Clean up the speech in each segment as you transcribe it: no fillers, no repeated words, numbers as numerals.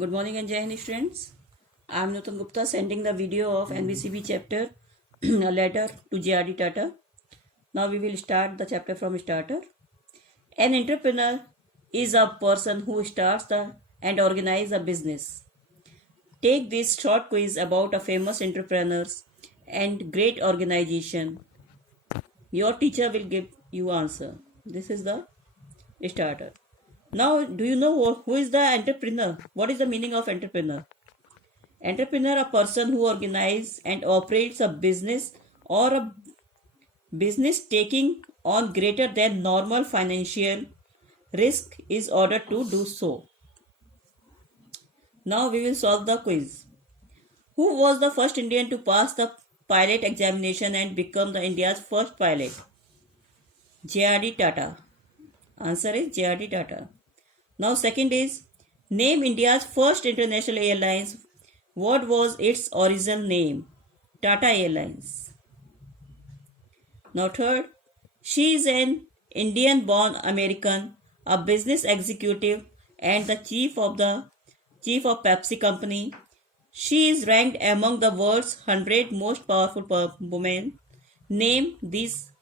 Good morning and Jai Hind students. I am Nutan Gupta sending the video of NBCB chapter a letter to JRD Tata. Now we will start the chapter from starter. An entrepreneur is a person who starts and organizes a business. Take this short quiz about a famous entrepreneurs and great organization. Your teacher will give you answer. This is the starter. Now, do you know who is the entrepreneur? What is the meaning of entrepreneur? Entrepreneur, a person who organizes and operates a business or a business taking on greater than normal financial risk is ordered to do so. Now we will solve the quiz. Who was the first Indian to pass the pilot examination and become the India's first pilot? JRD Tata. Answer is JRD Tata. Now second is, name India's first international airlines. What was its original name? Tata Airlines. Now third, she is an Indian-born American, a business executive and the chief of Pepsi company. She is ranked among the world's 100 most powerful women. Name these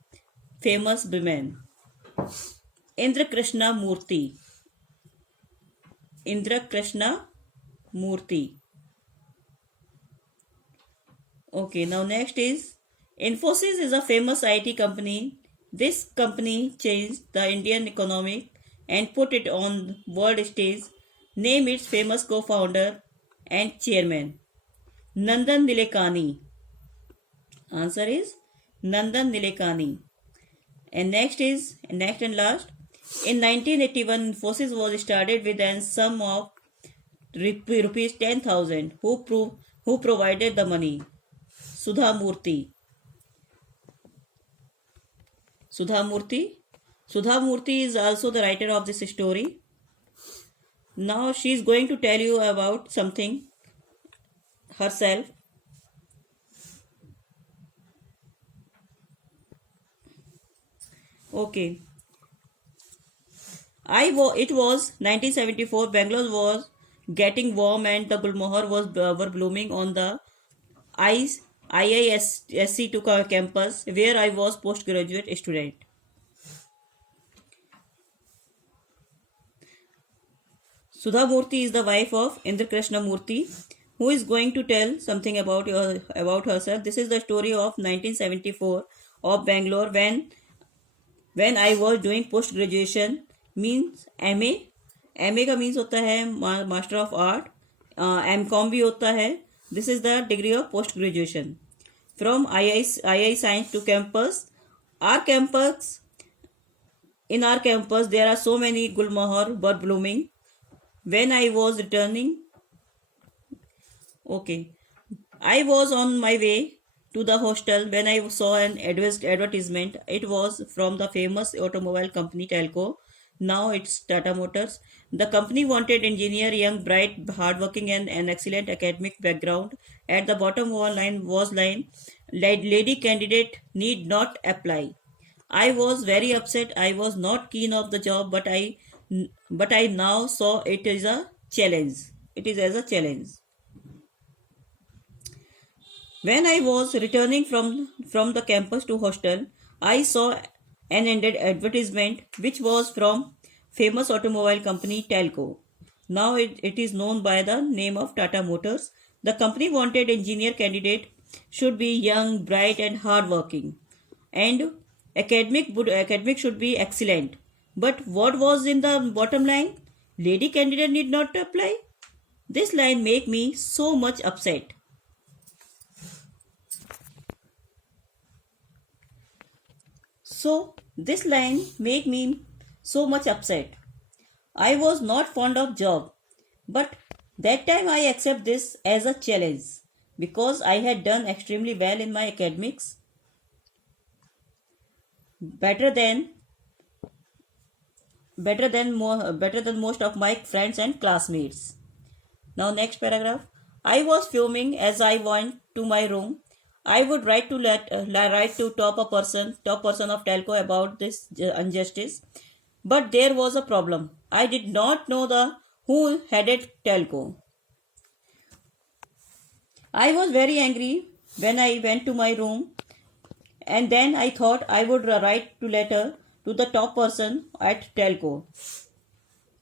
famous women. Indra Krishna Murthy. Indra Krishna Murthy. Okay, now next is, Infosys is a famous IT company. This company changed the Indian economy and put it on world stage. Name its famous co-founder and chairman. Nandan Nilekani. Answer is Nandan Nilekani. And next and last, in 1981, Infosys was started with a sum of rupees 10,000. Who provided the money? Sudha Murthy. Sudha Murthy is also the writer of this story. Now she is going to tell you about something herself. Okay. It was 1974. Bangalore was getting warm and the Gulmohar were blooming on the IISc to campus where I was postgraduate student. Sudha Murthy is the wife of Indra Krishna Murthy, who is going to tell something about herself. This is the story of 1974 of Bangalore when I was doing post graduation, means MA. MA का means होता है master of art, MCOM भी होता है. This is the degree of post graduation. From II Science to campus. In our campus there are so many Gulmohar were blooming. When I was returning, I was on my way to the hostel when I saw an advertisement. It was from the famous automobile company Telco. Now it's Tata Motors. The company wanted engineer, young, bright, hardworking and an excellent academic background. At the bottom was line, lady candidate need not apply. I was very upset. I was not keen of the job, but I now saw it as a challenge. It is as a challenge. When I was returning from the campus to hostel, I saw an advertisement which was from famous automobile company Telco. Now it is known by the name of Tata Motors. The company wanted engineer candidate should be young, bright and hardworking, and academic should be excellent. But what was in the bottom line? Lady candidate need not apply. This line make me so much upset. So this line make me so much upset. I was not fond of job, but that time I accept this as a challenge because I had done extremely well in my academics, better than most of my friends and classmates. Now next paragraph. I was fuming as I went to my room. I would write to top person of Telco about this injustice, but there was a problem. I did not know who headed Telco. I was very angry when I went to my room, and then I thought I would write a letter to the top person at Telco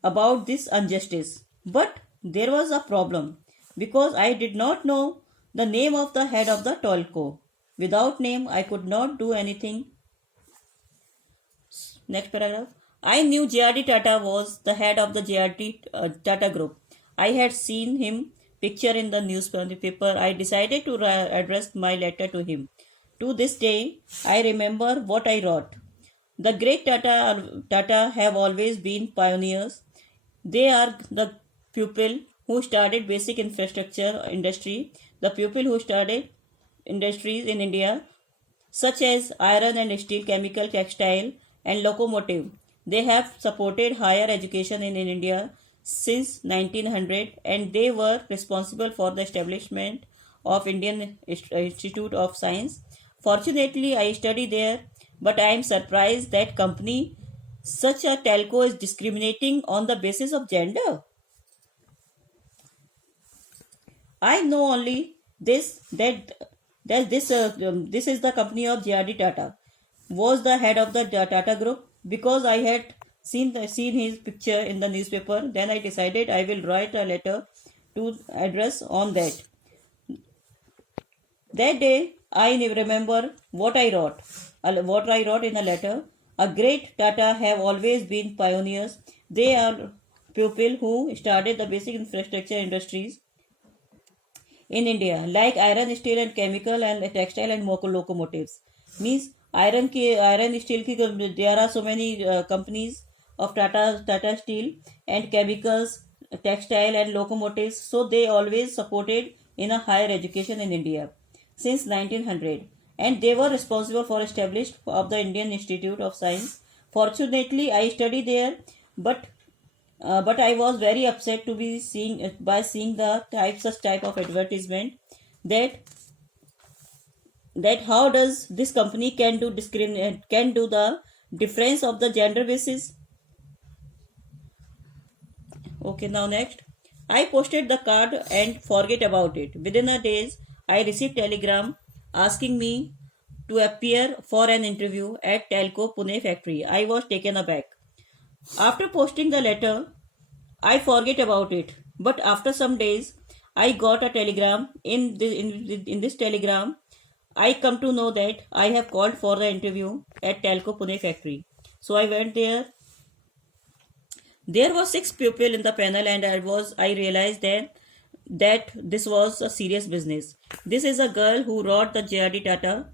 about this injustice. But there was a problem because I did not know the name of the head of the Telco. Without name, I could not do anything. Next paragraph. I knew J.R.D. Tata was the head of the J.R.D. Tata Group. I had seen him picture in the newspaper. I decided to address my letter to him. To this day, I remember what I wrote. The great Tata have always been pioneers. They are the people who started basic infrastructure industry, the people who started industries in India, such as iron and steel, chemical, textile, and locomotive. They have supported higher education in India since 1900, and they were responsible for the establishment of Indian Institute of Science. Fortunately, I studied there, but I am surprised that company such a telco is discriminating on the basis of gender. I know only this is the company of J.R.D. Tata was the head of the Tata Group because I had seen his picture in the newspaper. Then I decided I will write a letter to address on that. That day I remember what I wrote. What I wrote in a letter. A great Tata have always been pioneers. They are people who started the basic infrastructure industries in India, like iron, steel, and chemical, and textile and locomotives. Means iron steel ki there are so many companies of Tata Steel and chemicals, textile and locomotives. So they always supported in a higher education in India since 1900, and they were responsible for establishment of the Indian Institute of Science. Fortunately, I studied there, but I was very upset to be seeing the such type of advertisement that how does this company can do the difference of the gender basis. Okay, now next. I posted the card and forget about it. Within a days, I received telegram asking me to appear for an interview at Telco Pune factory. I was taken aback. After posting the letter, I forget about it. But after some days, I got a telegram. In this telegram, I come to know that I have called for the interview at Telco Pune factory. So I went there. There were 6 people in the panel, and I realized that this was a serious business. This is a girl who wrote the J.R.D. Tata.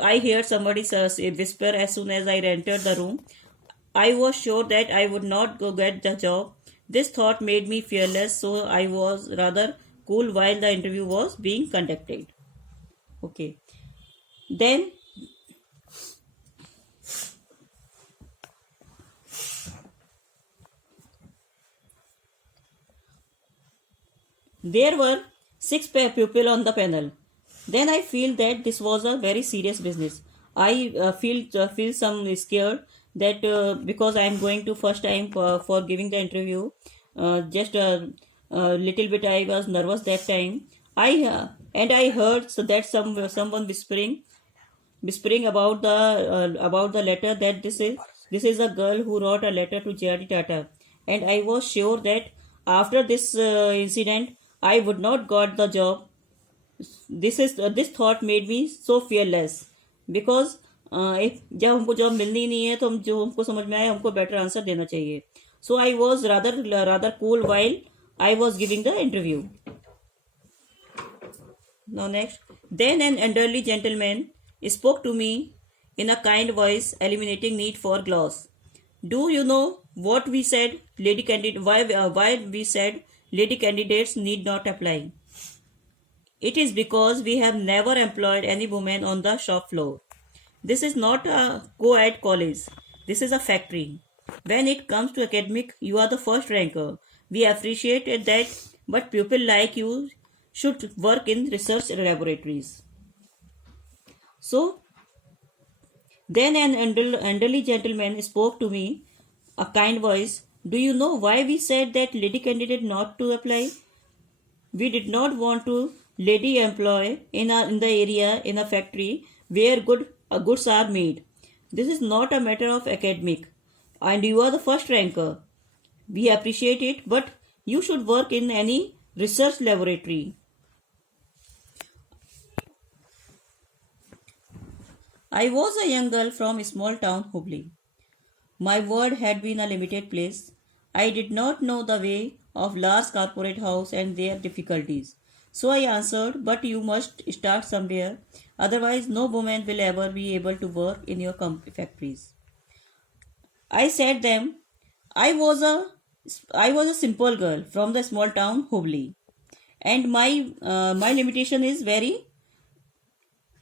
I heard somebody whisper as soon as I entered the room. I was sure that I would not go get the job. This thought made me fearless, so I was rather cool while the interview was being conducted. Okay. Then there were 6 people on the panel. Then I feel that this was a very serious business. I feel some scared that because I am going to first time for giving the interview. Just a little bit I was nervous that time. I heard so that someone whispering about the letter that this is a girl who wrote a letter to J.R.D. Tata, and I was sure that after this incident I would not got the job. This thought made me so fearless because if जब हमको job मिलनी नहीं है तो हम जो हमको समझ में आए हमको बेटर आंसर देना चाहिए. So I was rather cool while I was giving the interview. Now next. Then an elderly gentleman spoke to me in a kind voice, eliminating need for gloss. Do you know what we said, lady candidate? Why we said lady candidates need not apply? It is because we have never employed any woman on the shop floor. This is not a co-ed college. This is a factory. When it comes to academic, you are the first ranker. We appreciate that, but people like you should work in research laboratories. So, then an elderly gentleman spoke to me, a kind voice. Do you know why we said that lady candidate not to apply? We did not want to lady employee in the area in a factory where goods are made. This is not a matter of academic, and you are the first ranker. We appreciate it, but you should work in any research laboratory. I was a young girl from a small town, Hubli. My world had been a limited place. I did not know the way of large corporate house and their difficulties. So I answered, but you must start somewhere. Otherwise, no woman will ever be able to work in your factories. I said them, I was a I was a simple girl from the small town Hubli, and my limitation is very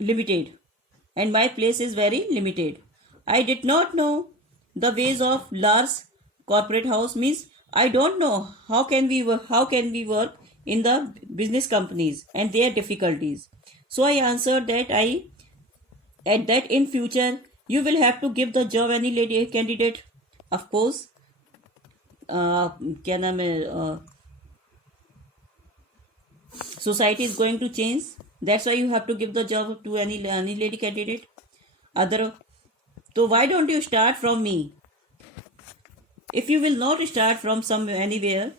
limited, and my place is very limited. I did not know the ways of large corporate house. Means I don't know how can we work in the business companies and their difficulties. So I answered that I at that in future you will have to give the job any lady candidate. Of course, क्या नाम है, society is going to change. That's why you have to give the job to any lady candidate. Other, so why don't you start from me? If you will not start from some anywhere,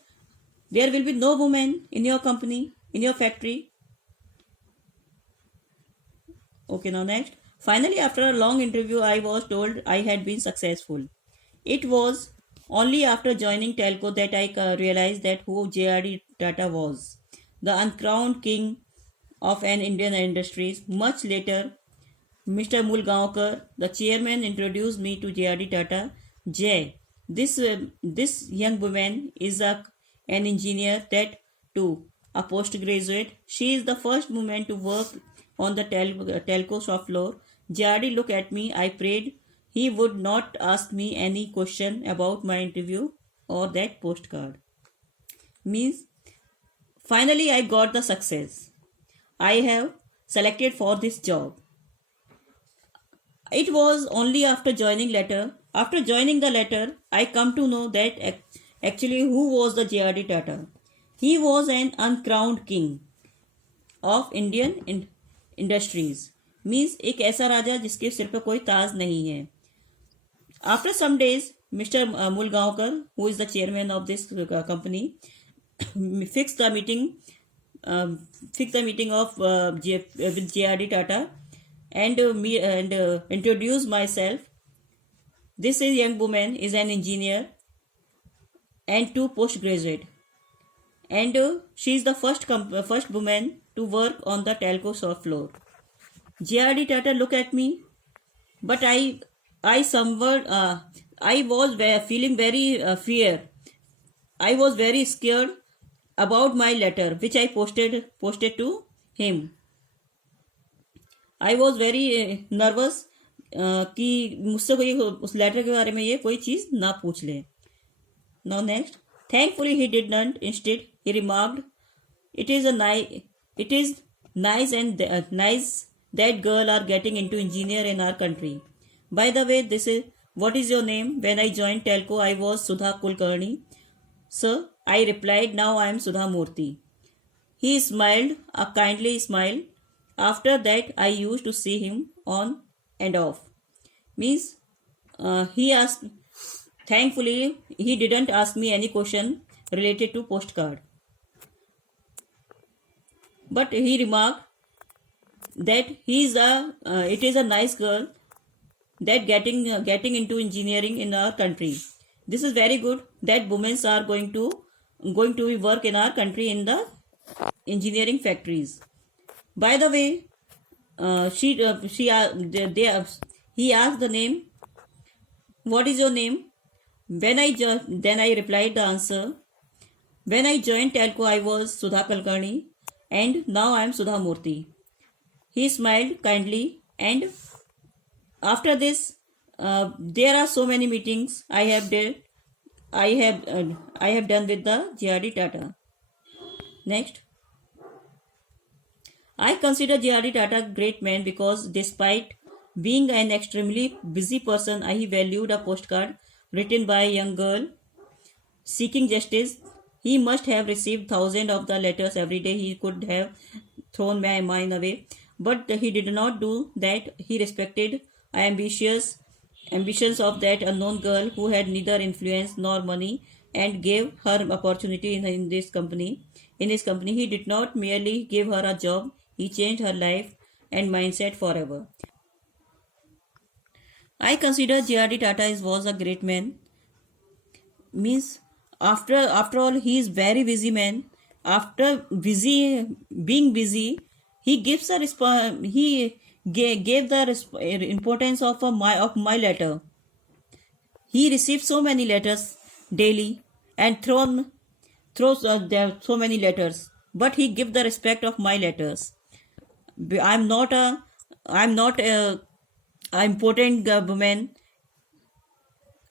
there will be no woman in your company, in your factory. Okay, now next. Finally, after a long interview, I was told I had been successful. It was only after joining Telco that I realized that who J.R.D. Tata was, the uncrowned king of an Indian industries. Much later, Mr. Mulgaonkar, the chairman, introduced me to J.R.D. Tata. Jay, this young woman is an engineer, that too a postgraduate. She is the first woman to work on the telco shop floor. J.R.D. looked at me. I prayed he would not ask me any question about my interview or that postcard. Means finally I got the success. I have selected for this job. It was only after joining the letter, I come to know that actually who was the J.R.D. Tata. He was an uncrowned king of Indian industries. Means एक ऐसा राजा जिसके सिर पर कोई ताज नहीं है. After some days, Mr. Mulgaonkar, who is the chairman of this company, fixed the meeting of with J.R.D. Tata and introduced myself. This is young woman is an engineer and two postgraduate, and she is the first woman to work on the telco shop floor. J.R.D. Tata look at me, but I was feeling very fear. I was very scared about my letter which I posted to him. I was very nervous कि मुझसे कोई उस letter के बारे में ये कोई चीज ना पूछ ले. Now next, thankfully he did not. Instead, he remarked, "It is nice that girl are getting into engineer in our country. By the way, what is your name? When I joined Telco, I was Sudha Kulkarni. Sir, I replied, now I am Sudha Murthy. He smiled, a kindly smile. After that, I used to see him on and off. Means, he asked, thankfully, he didn't ask me any question related to postcard. But he remarked that it is a nice girl that getting into engineering in our country. This is very good that women are going to be work in our country in the engineering factories. By the way, he asked the name. What is your name? Then I replied the answer. When I joined Telco, I was Sudha Kulkarni, and now I am Sudha Murthy. He smiled kindly, and after this, there are so many meetings I have done with the J.R.D. Tata. Next, I consider J.R.D. Tata a great man because despite being an extremely busy person, he valued a postcard written by a young girl seeking justice. He must have received thousands of the letters every day. He could have thrown my mine away. But he did not do that. He respected ambitions of that unknown girl who had neither influence nor money, and gave her opportunity in this company. In his company, he did not merely give her a job; he changed her life and mindset forever. I consider J.R.D. Tata was a great man. Means after all, he is very busy man. After being busy, he gives a he gave the importance of my letter. He received so many letters daily and throws there so many letters, but he give the respect of my letters. I'm not a important government,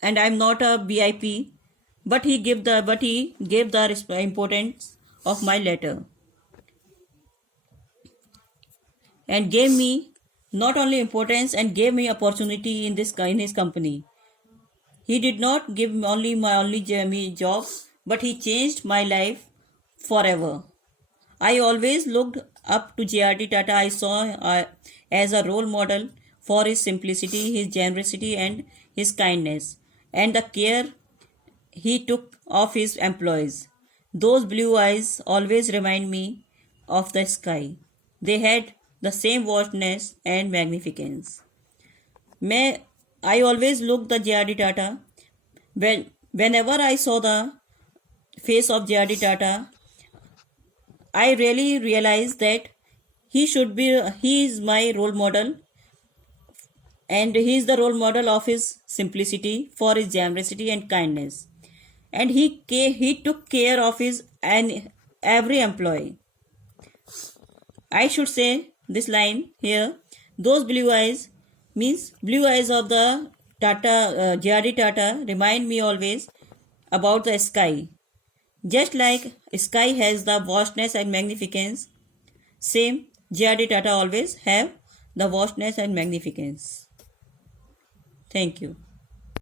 and I'm not a VIP, but he gave the importance of my letter, and gave me not only importance, and gave me opportunity in his company. He did not give me job, but he changed my life forever. I always looked up to J.R.D. Tata. I saw as a role model for his simplicity, his generosity, and his kindness, and the care he took of his employees. Those blue eyes always remind me of the sky. They had the same vastness and magnificence. I always looked the J.R.D. Tata. Whenever I saw the face of J.R.D. Tata, I really realized that he is my role model, and he is the role model of his simplicity, for his generosity and kindness. And he took care of his and every employee. I should say this line here. Those blue eyes means blue eyes of the J.R.D. Tata remind me always about the sky. Just like sky has the vastness and magnificence, same J.R.D. Tata always have the vastness and magnificence. Thank you.